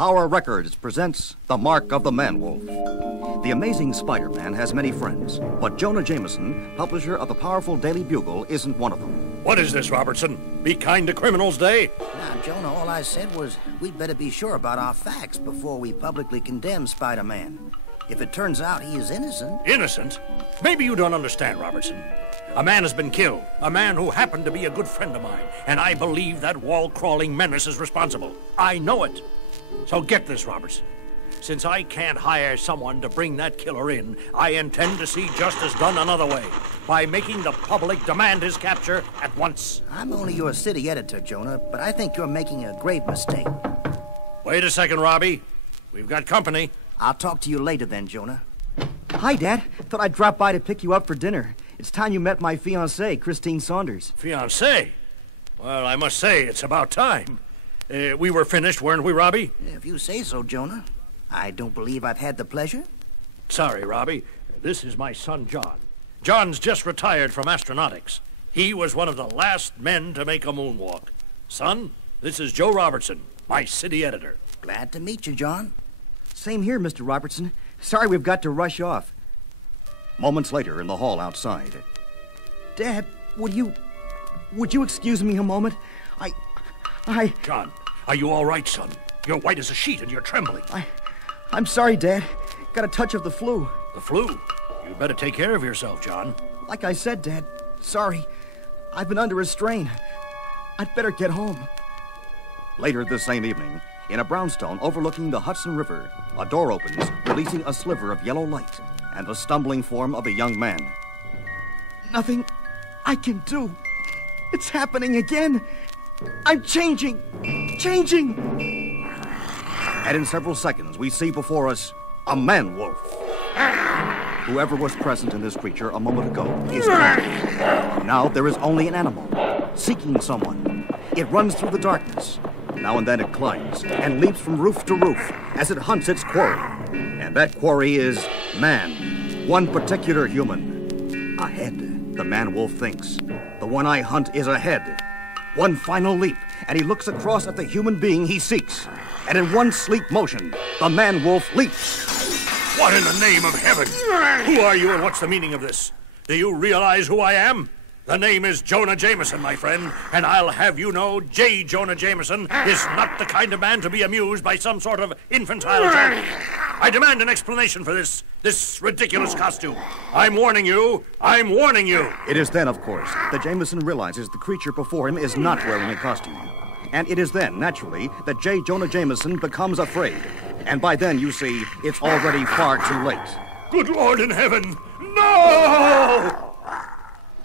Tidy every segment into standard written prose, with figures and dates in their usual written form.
Power Records presents The Mark of the Man-Wolf. The amazing Spider-Man has many friends, but Jonah Jameson, publisher of the powerful Daily Bugle, isn't one of them. What is this, Robertson? Be kind to criminals day? Now, Jonah, all I said was we'd better be sure about our facts before we publicly condemn Spider-Man. If it turns out he is innocent... Innocent? Maybe you don't understand, Robertson. A man has been killed, a man who happened to be a good friend of mine, and I believe that wall-crawling menace is responsible. I know it. So get this, Robertson. Since I can't hire someone to bring that killer in, I intend to see justice done another way, by making the public demand his capture at once. I'm only your city editor, Jonah, but I think you're making a grave mistake. Wait a second, Robbie. We've got company. I'll talk to you later then, Jonah. Hi, Dad. Thought I'd drop by to pick you up for dinner. It's time you met my fiancée, Christine Saunders. Fiancée? Well, I must say, it's about time. We were finished, weren't we, Robbie? If you say so, Jonah. I don't believe I've had the pleasure. Sorry, Robbie. This is my son, John. John's just retired from astronautics. He was one of the last men to make a moonwalk. Son, this is Joe Robertson, my city editor. Glad to meet you, John. Same here, Mr. Robertson. Sorry we've got to rush off. Moments later in the hall outside. Dad, would you excuse me a moment? John, are you all right, son? You're white as a sheet and you're trembling. I'm sorry, Dad. Got a touch of the flu. The flu? You'd better take care of yourself, John. Like I said, Dad, sorry. I've been under a strain. I'd better get home. Later this same evening, in a brownstone overlooking the Hudson River, a door opens, releasing a sliver of yellow light and the stumbling form of a young man. Nothing I can do. It's happening again. I'm changing. And in several seconds, we see before us a man-wolf. Whoever was present in this creature a moment ago is gone. Now there is only an animal, seeking someone. It runs through the darkness. Now and then it climbs and leaps from roof to roof as it hunts its quarry. And that quarry is man, one particular human. A head, the man-wolf thinks. The one I hunt is a head. One final leap, and he looks across at the human being he seeks. And in one sleek motion, the man-wolf leaps. What in the name of heaven? Who are you and what's the meaning of this? Do you realize who I am? The name is Jonah Jameson, my friend, and I'll have you know J. Jonah Jameson is not the kind of man to be amused by some sort of infantile joke. I demand an explanation for this ridiculous costume. I'm warning you. It is then, of course, that Jameson realizes the creature before him is not wearing a costume. And it is then, naturally, that J. Jonah Jameson becomes afraid. And by then, you see, it's already far too late. Good Lord in heaven! No!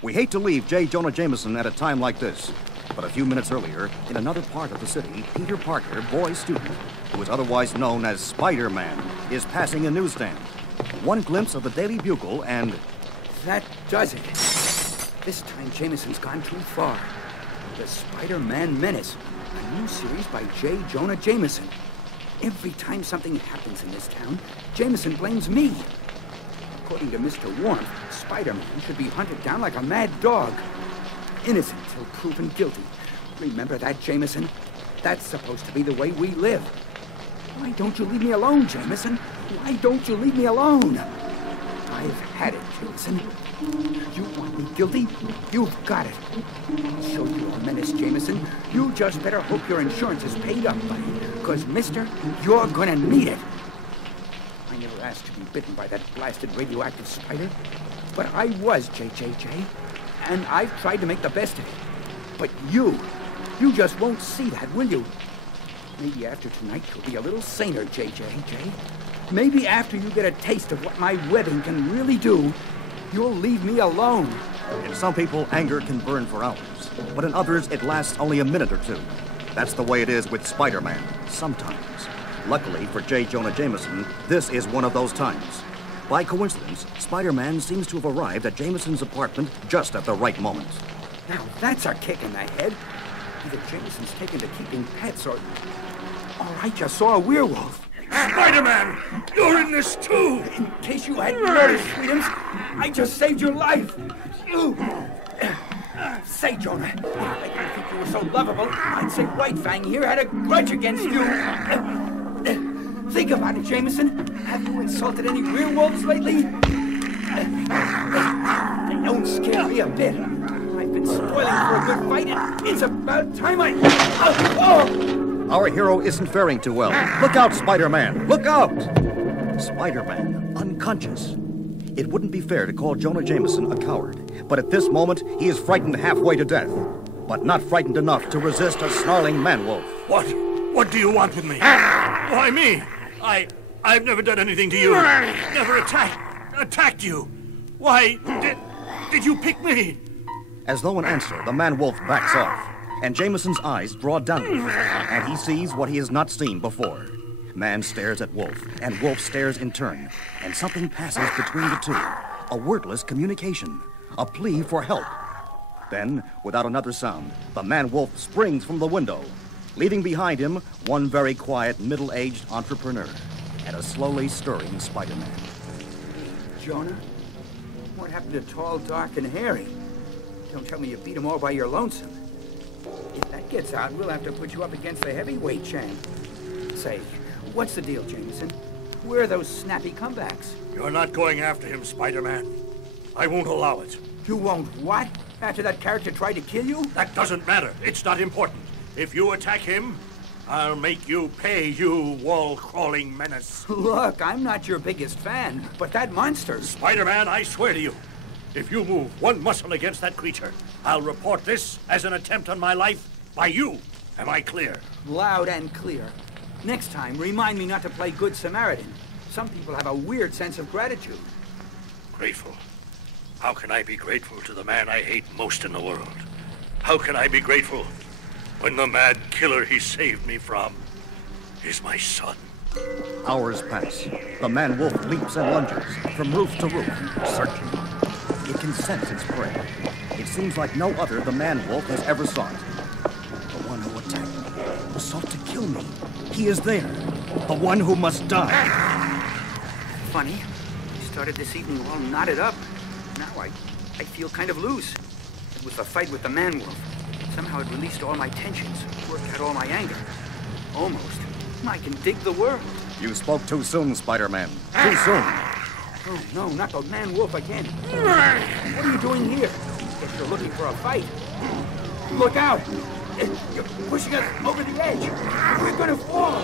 We hate to leave J. Jonah Jameson at a time like this, but a few minutes earlier, in another part of the city, Peter Parker, boy student, who is otherwise known as Spider-Man, is passing a newsstand. One glimpse of the Daily Bugle and... That does it. This time Jameson's gone too far. The Spider-Man Menace, a new series by J. Jonah Jameson. Every time something happens in this town, Jameson blames me. According to Mr. Warmth, Spider-Man should be hunted down like a mad dog. Innocent till proven guilty. Remember that, Jameson? That's supposed to be the way we live. Why don't you leave me alone, Jameson? Why don't you leave me alone? I've had it, Jameson. You want me guilty? You've got it. I'll show you a menace, Jameson. You just better hope your insurance is paid up, buddy. Because, mister, you're gonna need it. I never asked to be bitten by that blasted radioactive spider. But I was, JJJ. And I've tried to make the best of it. But you just won't see that, will you? Maybe after tonight you'll be a little saner, JJJ. Maybe after you get a taste of what my webbing can really do, you'll leave me alone. In some people, anger can burn for hours, but in others, it lasts only a minute or two. That's the way it is with Spider-Man, sometimes. Luckily for J. Jonah Jameson, this is one of those times. By coincidence, Spider-Man seems to have arrived at Jameson's apartment just at the right moment. Now that's a kick in the head. Either Jameson's taken to keeping pets or I just saw a werewolf. Spider-Man! You're in this too! In case you hadn't noticed, Williams, I just saved your life. Say, Jonah, I didn't think you were so lovable. I'd say White Fang here had a grudge against you. Think about it, Jameson. Have you insulted any werewolves lately? They don't scare me a bit. I've been spoiling for a good fight, and it's about time I... Our hero isn't faring too well. Look out, Spider-Man! Look out! Spider-Man, unconscious. It wouldn't be fair to call Jonah Jameson a coward, but at this moment, he is frightened halfway to death, but not frightened enough to resist a snarling man-wolf. What? What do you want with me? Why me? I've never done anything to you. Never attacked you. Why did you pick me? As though in answer, the man-wolf backs off, and Jameson's eyes draw downward, and he sees what he has not seen before. Man stares at Wolf, and Wolf stares in turn, and something passes between the two. A wordless communication, a plea for help. Then, without another sound, the man-wolf springs from the window, leaving behind him one very quiet, middle-aged entrepreneur and a slowly stirring Spider-Man. Jonah? What happened to Tall, Dark, and Hairy? Don't tell me you beat them all by your lonesome. If that gets out, we'll have to put you up against the heavyweight champ. Say, what's the deal, Jameson? Where are those snappy comebacks? You're not going after him, Spider-Man. I won't allow it. You won't what? After that character tried to kill you? That doesn't matter. It's not important. If you attack him, I'll make you pay, you wall-crawling menace. Look, I'm not your biggest fan, but that monster... Spider-Man, I swear to you, if you move one muscle against that creature, I'll report this as an attempt on my life by you. Am I clear? Loud and clear. Next time, remind me not to play Good Samaritan. Some people have a weird sense of gratitude. Grateful? How can I be grateful to the man I hate most in the world? How can I be grateful when the mad killer he saved me from is my son? Hours pass. The man-wolf leaps and lunges from roof to roof, searching. It can sense its prey. It seems like no other the man-wolf has ever sought. The one who attacked me, who sought to kill me. He is there. The one who must die. Funny. I started this evening all knotted up. Now I feel kind of loose. It was the fight with the man-wolf. Somehow it released all my tensions, worked out all my anger. Almost. I can dig the world. You spoke too soon, Spider-Man. Too soon. Oh, no, not the man-wolf again. What are you doing here? Guess you're looking for a fight. Look out! You're pushing us over the edge. We're gonna fall.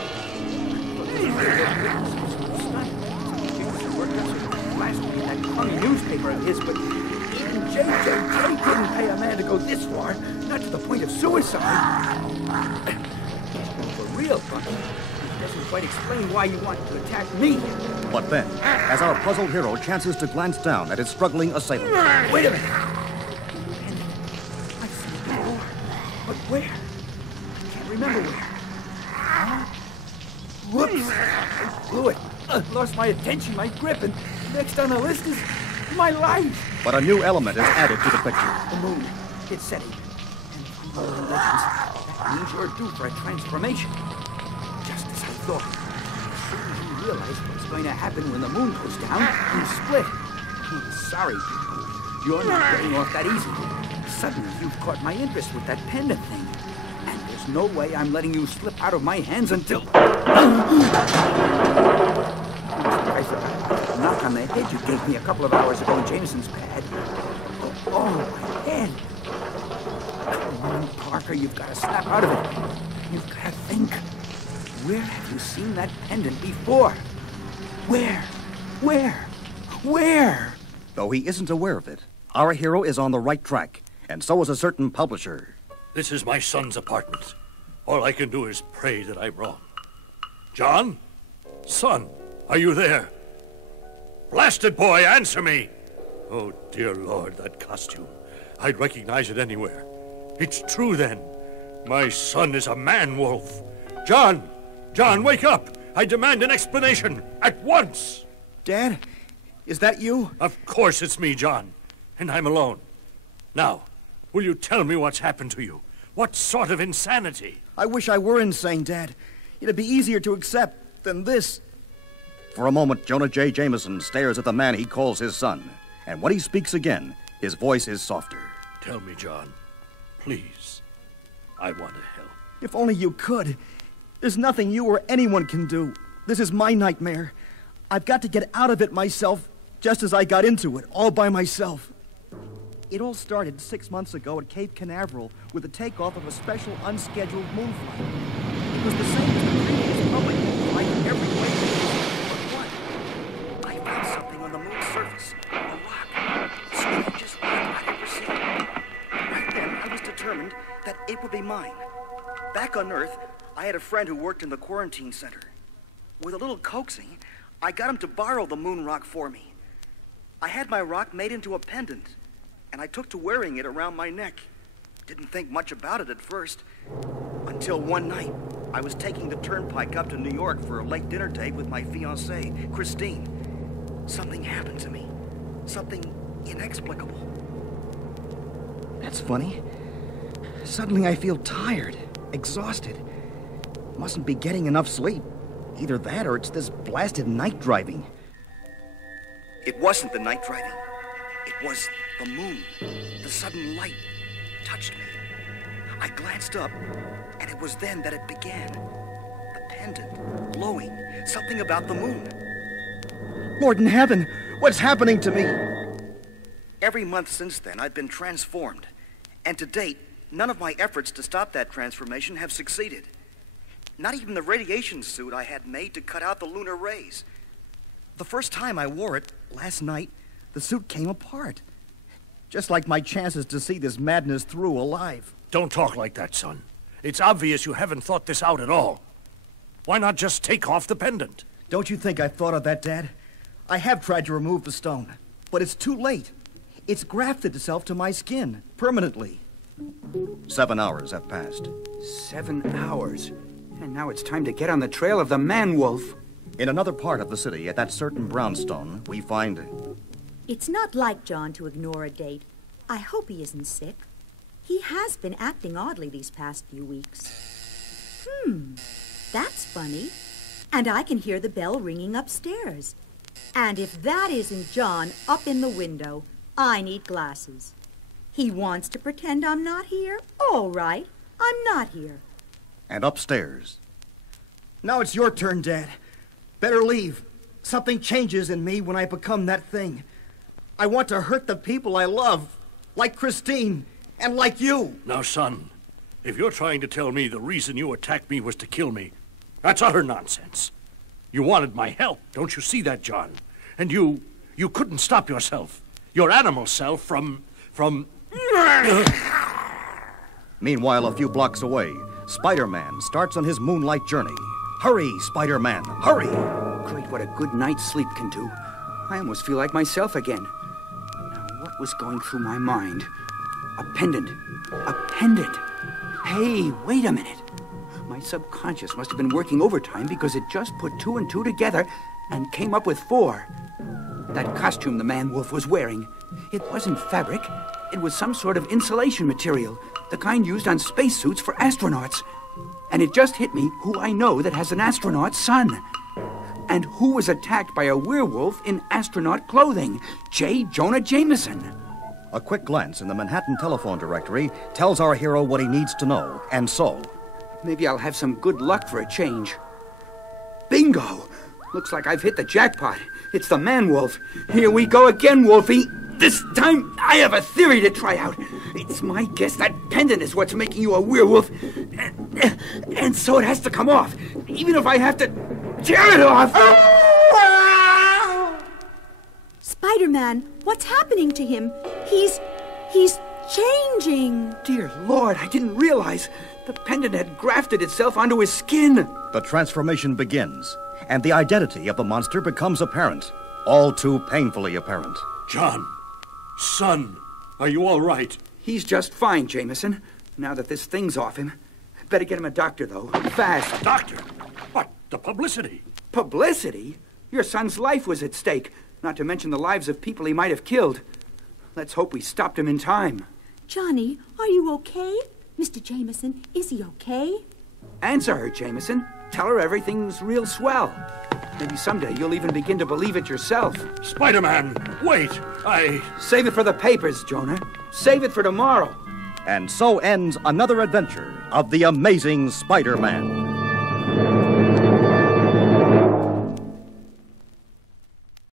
Last week in that crummy newspaper of his, but even JJJ couldn't pay a man to go this far. Not to the point of suicide. For real, Bucky. Doesn't quite explain why you wanted to attack me. But then, as our puzzled hero chances to glance down at his struggling assailant. Wait a minute. I've seen it before. But where? I can't remember where. Huh? Whoops. I blew it. Lost my attention, my grip, and next on the list is my life. But a new element is added to the picture. The moon. It's setting. And from all the legends, that means you're due for a transformation. Just as I thought. As soon as you realize what's going to happen when the moon goes down, you split. I'm sorry. You're not getting off that easy. Suddenly, you've caught my interest with that pendant thing. And there's no way I'm letting you slip out of my hands until... I thought a knock on the head you gave me a couple of hours ago in Jameson's pad. Oh, my head. Come on, Parker, you've got to snap out of it. You've got to think. Where have you seen that pendant before? Where? Though he isn't aware of it, our hero is on the right track, and so is a certain publisher. This is my son's apartment. All I can do is pray that I'm wrong. John? Son, are you there? Blasted boy, answer me! Oh, dear Lord, that costume. I'd recognize it anywhere. It's true, then. My son is a man-wolf. John! John, wake up! I demand an explanation, at once! Dad, is that you? Of course it's me, John. And I'm alone. Now, will you tell me what's happened to you? What sort of insanity? I wish I were insane, Dad. It'd be easier to accept than this. For a moment, Jonah J. Jameson stares at the man he calls his son. And when he speaks again, his voice is softer. Tell me, John. Please. I want to help. If only you could. There's nothing you or anyone can do. This is my nightmare. I've got to get out of it myself, just as I got into it, all by myself. It all started 6 months ago at Cape Canaveral with the takeoff of a special unscheduled moon flight. It was the same as the previous public moon flight in every way. But what? I found something on the moon's surface, a rock. Strangest rock I'd ever seen. Right then, I was determined that it would be mine. Back on Earth, I had a friend who worked in the quarantine center. With a little coaxing, I got him to borrow the moon rock for me. I had my rock made into a pendant, and I took to wearing it around my neck. Didn't think much about it at first, until one night, I was taking the turnpike up to New York for a late dinner date with my fiancée, Christine. Something happened to me. Something inexplicable. That's funny. Suddenly I feel tired, exhausted. Mustn't be getting enough sleep. Either that or it's this blasted night driving. It wasn't the night driving. It was the moon. The sudden light touched me. I glanced up, and it was then that it began. The pendant, glowing, something about the moon. Lord in heaven, what's happening to me? Every month since then, I've been transformed. And to date, none of my efforts to stop that transformation have succeeded. Not even the radiation suit I had made to cut out the lunar rays. The first time I wore it, last night, the suit came apart. Just like my chances to see this madness through alive. Don't talk like that, son. It's obvious you haven't thought this out at all. Why not just take off the pendant? Don't you think I've thought of that, Dad? I have tried to remove the stone, but it's too late. It's grafted itself to my skin, permanently. 7 hours have passed. 7 hours? And now it's time to get on the trail of the man-wolf. In another part of the city, at that certain brownstone, we find... It's not like John to ignore a date. I hope he isn't sick. He has been acting oddly these past few weeks. That's funny. And I can hear the bell ringing upstairs. And if that isn't John up in the window, I need glasses. He wants to pretend I'm not here? All right, I'm not here. And upstairs. Now it's your turn, Dad. Better leave. Something changes in me when I become that thing. I want to hurt the people I love, like Christine, and like you. Now, son, if you're trying to tell me the reason you attacked me was to kill me, that's utter nonsense. You wanted my help, don't you see that, John? And you couldn't stop yourself, your animal self, from... Meanwhile, a few blocks away, Spider-Man starts on his moonlight journey. Hurry, Spider-Man, hurry! Great, what a good night's sleep can do. I almost feel like myself again. Now, what was going through my mind? A pendant. A pendant. Hey, wait a minute. My subconscious must have been working overtime because it just put 2 and 2 together and came up with 4. That costume the man-wolf was wearing, it wasn't fabric. It was some sort of insulation material, the kind used on spacesuits for astronauts. And it just hit me who I know that has an astronaut's son. And who was attacked by a werewolf in astronaut clothing? J. Jonah Jameson. A quick glance in the Manhattan telephone directory tells our hero what he needs to know, and so... Maybe I'll have some good luck for a change. Bingo! Looks like I've hit the jackpot. It's the man-wolf. Here we go again, Wolfie. This time, I have a theory to try out. It's my guess that pendant is what's making you a werewolf. And so it has to come off, even if I have to tear it off. Spider-Man, what's happening to him? He's changing. Dear Lord, I didn't realize the pendant had grafted itself onto his skin. The transformation begins, and the identity of the monster becomes apparent. All too painfully apparent. John, son, are you all right? He's just fine, Jameson, now that this thing's off him. Better get him a doctor, though. Fast. Doctor? What? The publicity? Publicity? Your son's life was at stake, not to mention the lives of people he might have killed. Let's hope we stopped him in time. Johnny, are you okay? Mr. Jameson, is he okay? Answer her, Jameson. Tell her everything's real swell. Maybe someday you'll even begin to believe it yourself. Spider-Man, wait, Save it for the papers, Jonah. Save it for tomorrow. And so ends another adventure of the amazing Spider-Man.